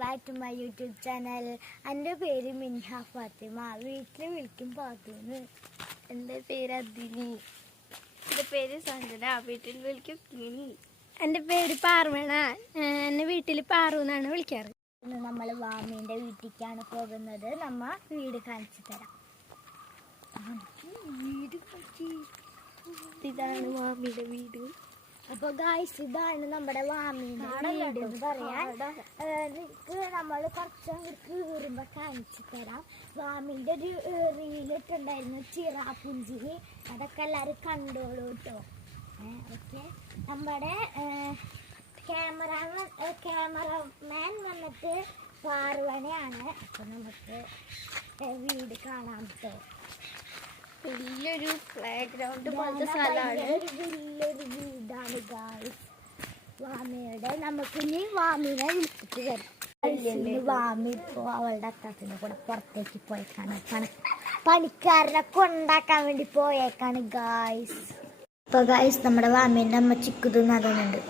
Back to my YouTube channel. എൻ്റെ പേര് മിൻഹ ഫാത്തിമ. വീട്ടിൽ വിളിക്കും പാത്തൂന്ന്. എൻ്റെ പേര് അദിനി. എൻ്റെ പേര് സഞ്ജന. വീട്ടിൽ വിളിക്കും കിനി. എൻ്റെ പേര് പാർവണ. എന്നെ വീട്ടിൽ പാറു എന്നാണ് വിളിക്കാറ്. ഇന്ന് നമ്മൾ വാമീൻ്റെ വീട്ടിലേക്കാണ് പോകുന്നത്. നമ്മ വീട് കാണിച്ചു തരാം. ഇതാണ് വാമിയുടെ വീട്. അപ്പോൾ ഗായ്സ്, ഇതാണ് നമ്മുടെ വാമീൻ്റെ വീട് എന്ന് പറയാൻ. നമ്മൾ കുറച്ചങ്ങ് കീറുമ്പോൾ കാണിച്ചു തരാം. വാമീൻ്റെ ഒരു റീലിട്ടുണ്ടായിരുന്നു, ചിറാപ്പുഞ്ചിരി. അതൊക്കെ എല്ലാവരും കണ്ടോളൂ കേട്ടോ. ഓക്കെ, നമ്മുടെ ക്യാമറമാൻ വന്നിട്ട് പാർവണയാണ്. അപ്പം നമുക്ക് വീട് കാണാം കേട്ടോ. വലിയൊരു പ്ലേ ഗ്രൗണ്ട് പോലത്തെ സ്ഥലമാണ്. വലിയൊരു വീടാണ് ഗായ്സ് വാമിയുടെ. നമുക്കിനി വാമിനെ വിളിച്ചിട്ട് വരാം. വാമി ഇപ്പോൾ അവളുടെ അത്താത്തിൻ്റെ കൂടെ പുറത്തേക്ക് പോയേക്കാണ്. പണിക്കാരനെ കൊണ്ടാക്കാൻ വേണ്ടി പോയേക്കാണ് ഗായ്സ്. അപ്പോൾ ഗായ്സ്, നമ്മുടെ വാമീൻ്റെ അമ്മ ചിക്കു തിന്നാകുന്നുണ്ട്.